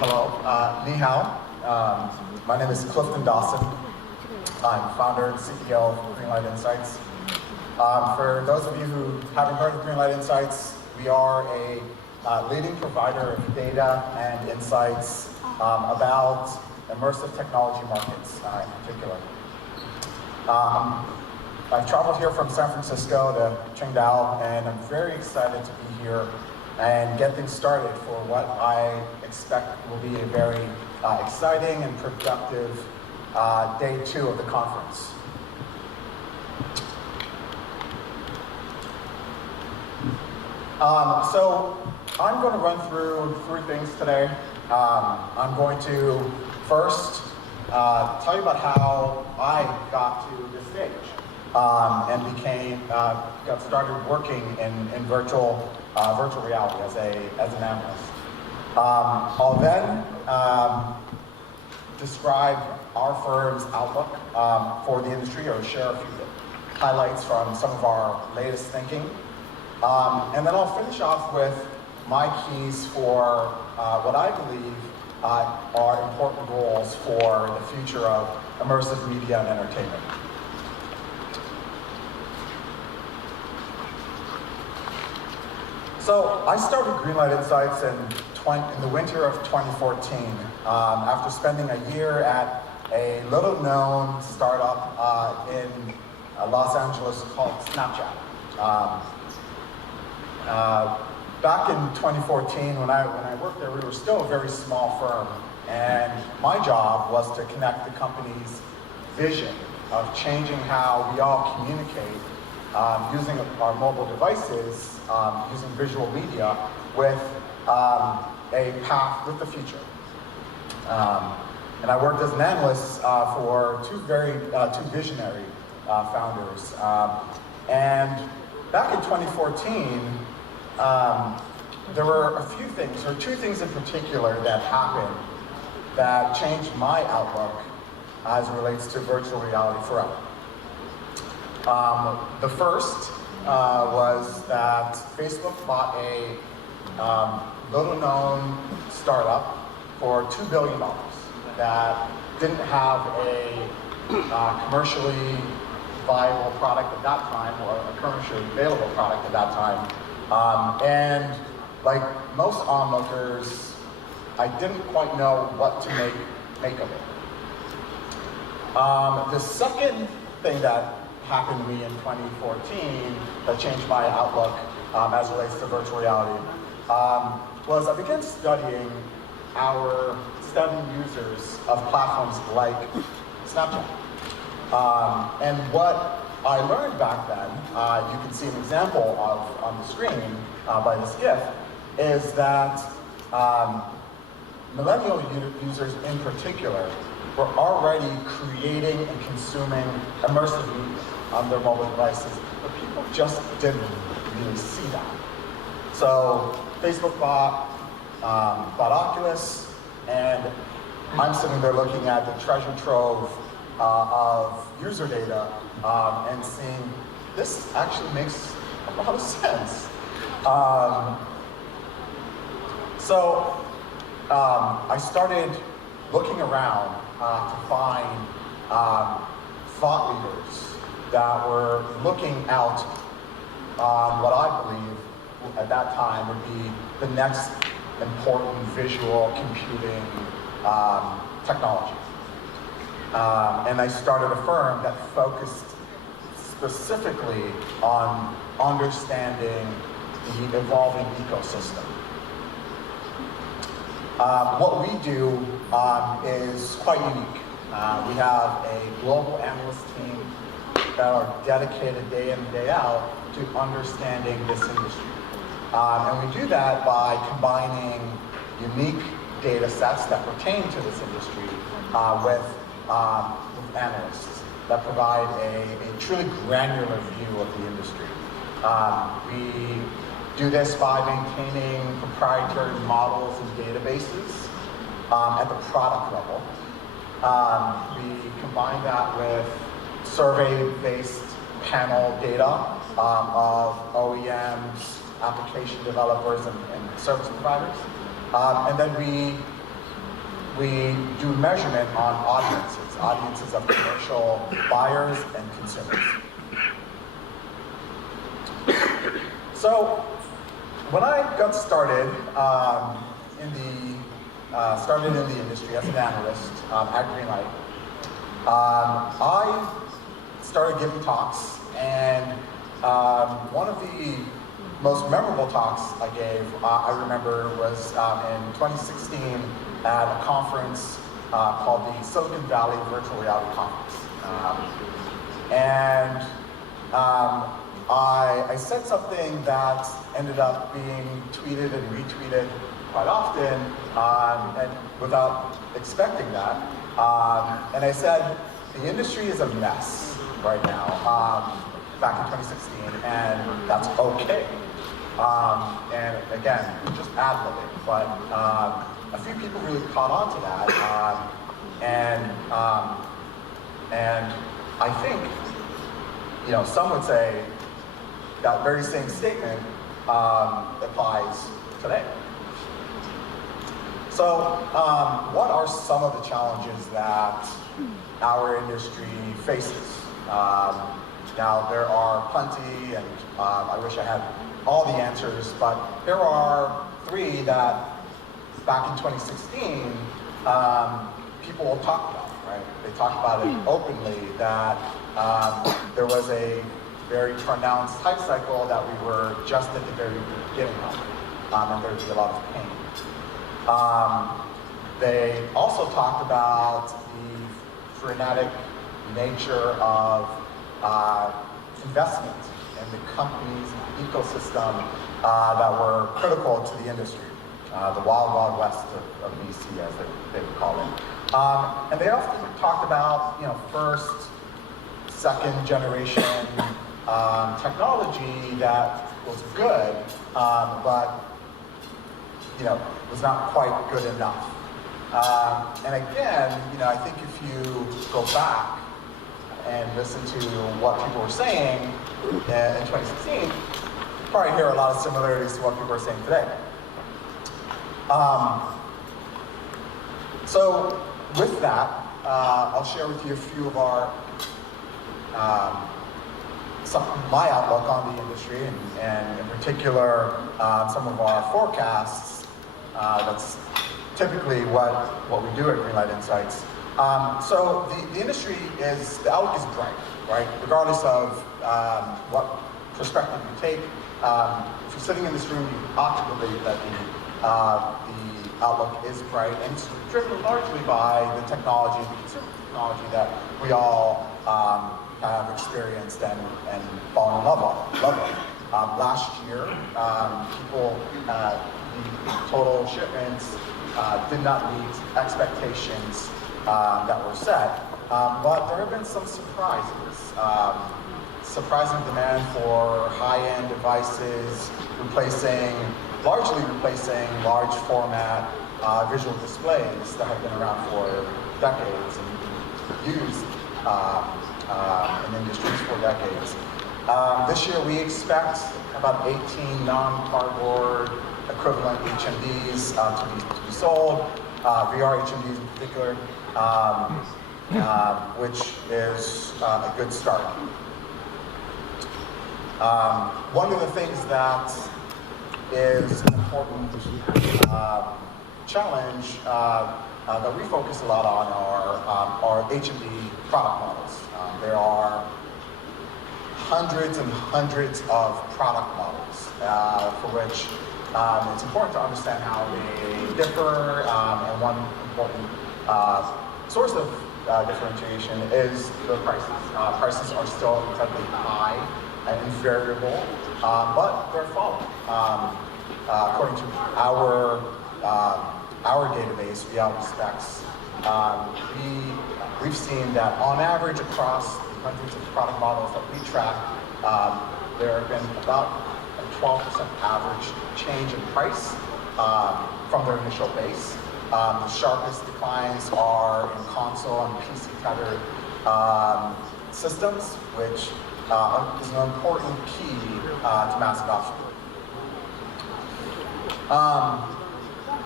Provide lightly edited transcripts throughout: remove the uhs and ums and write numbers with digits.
Hello, ni hao. My name is Clifton Dawson. I'm founder and CEO of Greenlight Insights. For those of you who haven't heard of Greenlight Insights, we are a leading provider of data and insights about immersive technology markets in particular. I've traveled here from San Francisco to Qingdao, and I'm very excited to be here and get things started for what I expect will be a very exciting and productive day 2 of the conference. So I'm going to run through 3 things today. I'm going to first tell you about how I got to this stage and got started working in virtual reality as an analyst. I'll then describe our firm's outlook for the industry, or share a few highlights from some of our latest thinking. And then I'll finish off with my keys for what I believe are important goals for the future of immersive media and entertainment. So I started Greenlight Insights in the winter of 2014 after spending a year at a little-known startup in Los Angeles called Snapchat. Back in 2014, when I worked there, we were still a very small firm, and my job was to connect the company's vision of changing how we all communicate using our mobile devices, using visual media, with a path with the future. And I worked as an analyst for two visionary founders. And back in 2014, there were a few things, or 2 things in particular, that happened that changed my outlook as it relates to virtual reality forever. The first was that Facebook bought a little-known startup for $2 billion that didn't have a commercially viable product at that time, or a commercially available product at that time. And like most onlookers, I didn't quite know what to make of it. The second thing that happened to me in 2014 that changed my outlook as it relates to virtual reality was I began studying users of platforms like Snapchat. And what I learned back then, you can see an example of on the screen by this GIF, is that millennial users in particular were already creating and consuming immersive media on their mobile devices, but people just didn't really see that. So Facebook bought Oculus, and I'm sitting there looking at the treasure trove of user data and seeing this actually makes a lot of sense. So I started looking around to find thought leaders that were looking out on what I believe at that time would be the next important visual computing technology. And I started a firm that focused specifically on understanding the evolving ecosystem. What we do is quite unique. We have a global analyst team that are dedicated day in and day out to understanding this industry. And we do that by combining unique data sets that pertain to this industry with analysts that provide a truly granular view of the industry. We do this by maintaining proprietary models and databases at the product level. We combine that with survey-based panel data of OEMs, application developers, and service providers. And then we we do measurement on audiences of commercial buyers and consumers. So when I got started in the industry as an analyst at Greenlight, I started giving talks, and one of the most memorable talks I gave, I remember, was in 2016 at a conference called the Silicon Valley Virtual Reality Conference. I said something that ended up being tweeted and retweeted quite often, and without expecting that. And I said, the industry is a mess right now, back in 2016, and that's okay. And again, just ad-libbing, but a few people really caught on to that, and I think, some would say that very same statement applies today. So, what are some of the challenges that our industry faces? Now, there are plenty, and I wish I had all the answers, but there are three that back in 2016, people talked about, right? They talked about it openly, that there was a very pronounced hype cycle, that we were just at the very beginning of, and there'd be a lot of pain. They also talked about the frenetic nature of investment in the companies, ecosystem that were critical to the industry, the wild, wild west of VC, as they would call it. And they often talked about, first, second generation technology that was good, but was not quite good enough. And again, I think if you go back and listen to what people were saying in 2016, you probably hear a lot of similarities to what people are saying today. So with that, I'll share with you a few of my outlook on the industry, and in particular, some of our forecasts. That's typically what we do at Greenlight Insights. So the industry the outlook is bright, right? Regardless of what perspective you take. If you're sitting in this room, you ought to believe that the outlook is bright, and it's driven largely by the technology, the consumer technology that we all have experienced and fallen in love with. Last year, the total shipments did not meet expectations that were set, but there have been some surprises. Surprising demand for high-end devices, largely replacing large format visual displays that have been around for decades and used in industries for decades. This year we expect about 18 non-cardboard equivalent HMDs to be sold, VR HMDs in particular, which is a good start. One of the things that is an important challenge that we focus a lot on are HMD product models. There are hundreds and hundreds of product models for which it's important to understand how they differ, and one important source of differentiation is the prices. Prices are still incredibly high and variable, but they're falling. According to our database, VR Specs, we've seen that on average across the hundreds of product models that we track, there have been about a 12% average change in price from their initial base. The sharpest declines are in console and PC tethered systems, which is an important key to mass adoption.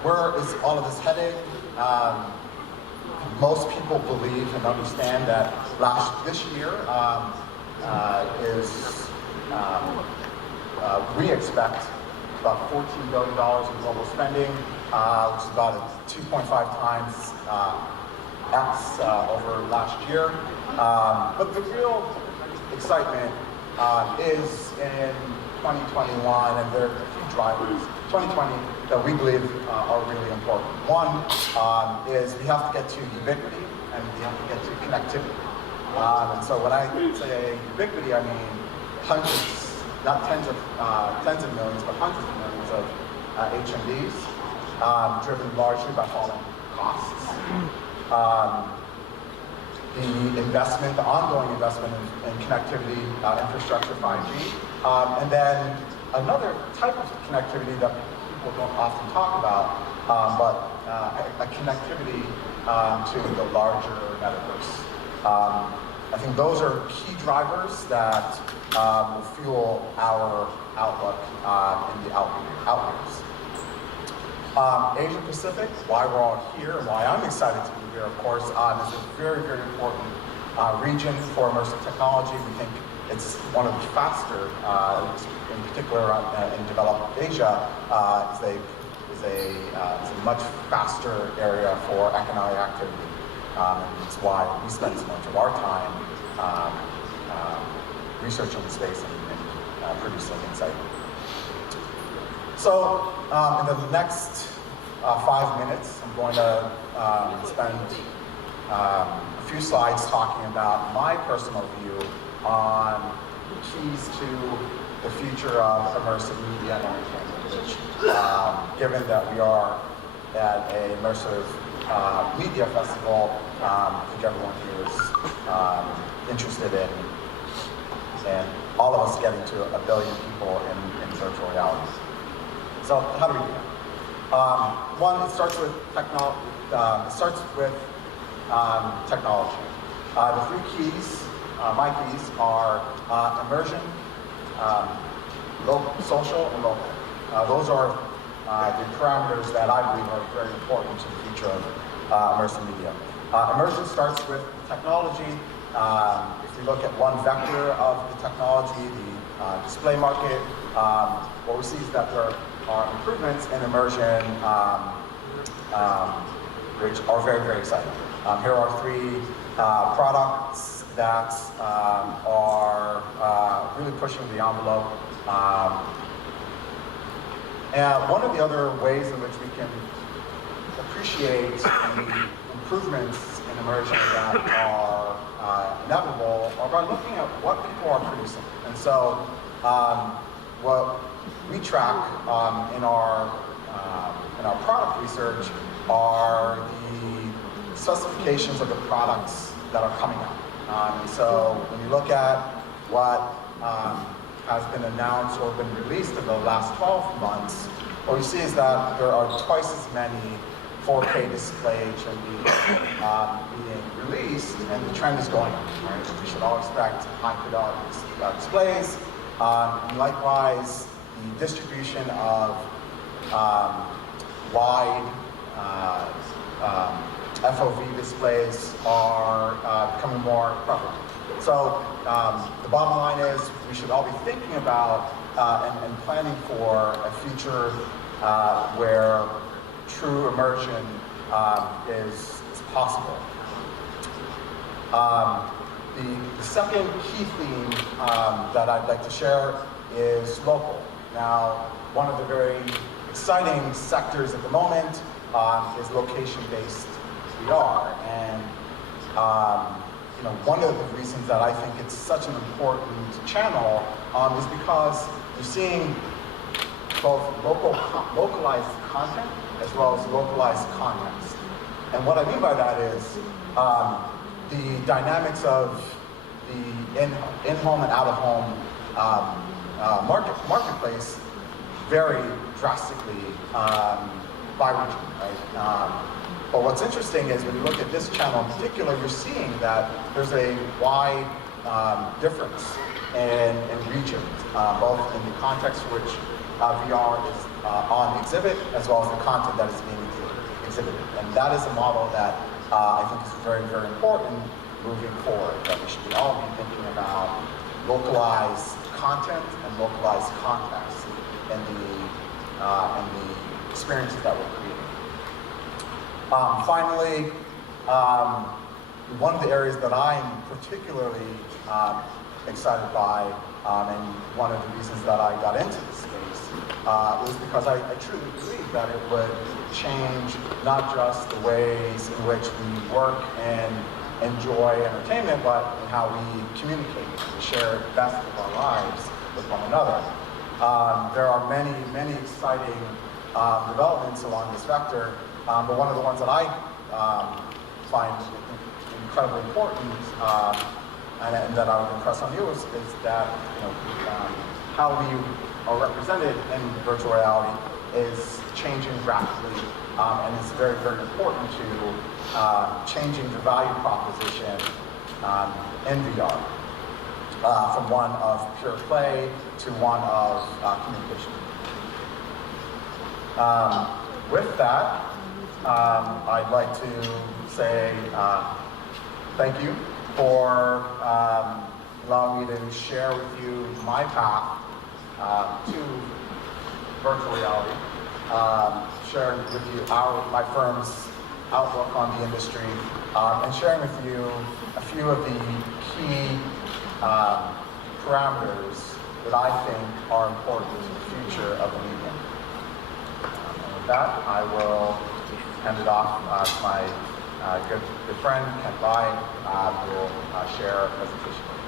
where is all of this heading? Most people believe and understand that this year we expect about $14 billion in global spending, which is about a 2.5 times X over last year. But the real excitement is in 2021, and there are a few drivers. 2020 that we believe are really important. One is we have to get to ubiquity, and we have to get to connectivity. And so when I say ubiquity, I mean hundreds, not tens of millions, but hundreds of millions of HMDs, driven largely by falling costs. The investment, the ongoing investment in connectivity, infrastructure, 5G, and then another type of connectivity that people don't often talk about, but a connectivity to the larger metaverse. I think those are key drivers that will fuel our outlook in the out years. Asia Pacific, why we're all here and why I'm excited to be here, of course, is a very, very important region for immersive technology. We think it's one of the faster, in particular in developed Asia, is a much faster area for economic activity. And it's why we spend so much of our time researching the space and producing insight. So in the next 5 minutes, I'm going to spend a few slides talking about my personal view on keys to the future of immersive media and entertainment, which, given that we are at an immersive media festival, I think everyone here is interested in, and all of us getting to 1 billion people in virtual reality. So how do we do that? One, it starts with technology. The 3 keys, my keys, are immersion, social, and local. Those are the parameters that I believe are very important to the future of immersive media. Immersion starts with technology. If we look at one vector of the technology, the display market, what we see is that there are improvements in immersion, which are very, very exciting. Here are 3 products that are really pushing the envelope. And one of the other ways in which we can appreciate the improvements in immersion that are inevitable are by looking at what people are producing. And so what we track in our product research are the specifications of the products that are coming out. And so when you look at what has been announced or been released in the last 12 months, what we see is that there are twice as many 4K display HMDs being released, and the trend is going up. Right? We should all expect high fidelity displays, and likewise the distribution of wide FOV displays are becoming more prevalent. So the bottom line is we should all be thinking about and planning for a future where true immersion is possible. The second key theme that I'd like to share is local. Now, one of the very exciting sectors at the moment is location-based VR, and one of the reasons that I think it's such an important channel is because you're seeing both localized content as well as localized context. And what I mean by that is the dynamics of the in-home and out-of-home marketplace vary drastically by region, right? But what's interesting is when you look at this channel in particular, you're seeing that there's a wide difference in regions, both in the context in which VR is on the exhibit, as well as the content that is being exhibited. And that is a model that I think is very, very important moving forward, that we should all be thinking about localized content and localized context in the experiences that we're creating. Finally, one of the areas that I'm particularly excited by, and one of the reasons that I got into this space, was because I truly believe that it would change not just the ways in which we work and enjoy entertainment, but in how we communicate, we share the best of our lives with one another. There are many, many exciting developments along this vector, but one of the ones that I find incredibly important, and that I would impress on you is that how we are represented in virtual reality is changing rapidly, and it's very, very important to changing the value proposition in VR from one of pure play to one of communication. With that, I'd like to say thank you for allowing me to share with you my path to virtual reality, sharing with you my firm's outlook on the industry, and sharing with you a few of the key parameters that I think are important to the future of the medium. And with that, I will hand it off to my good friend, Ken Bai, who will share a presentation.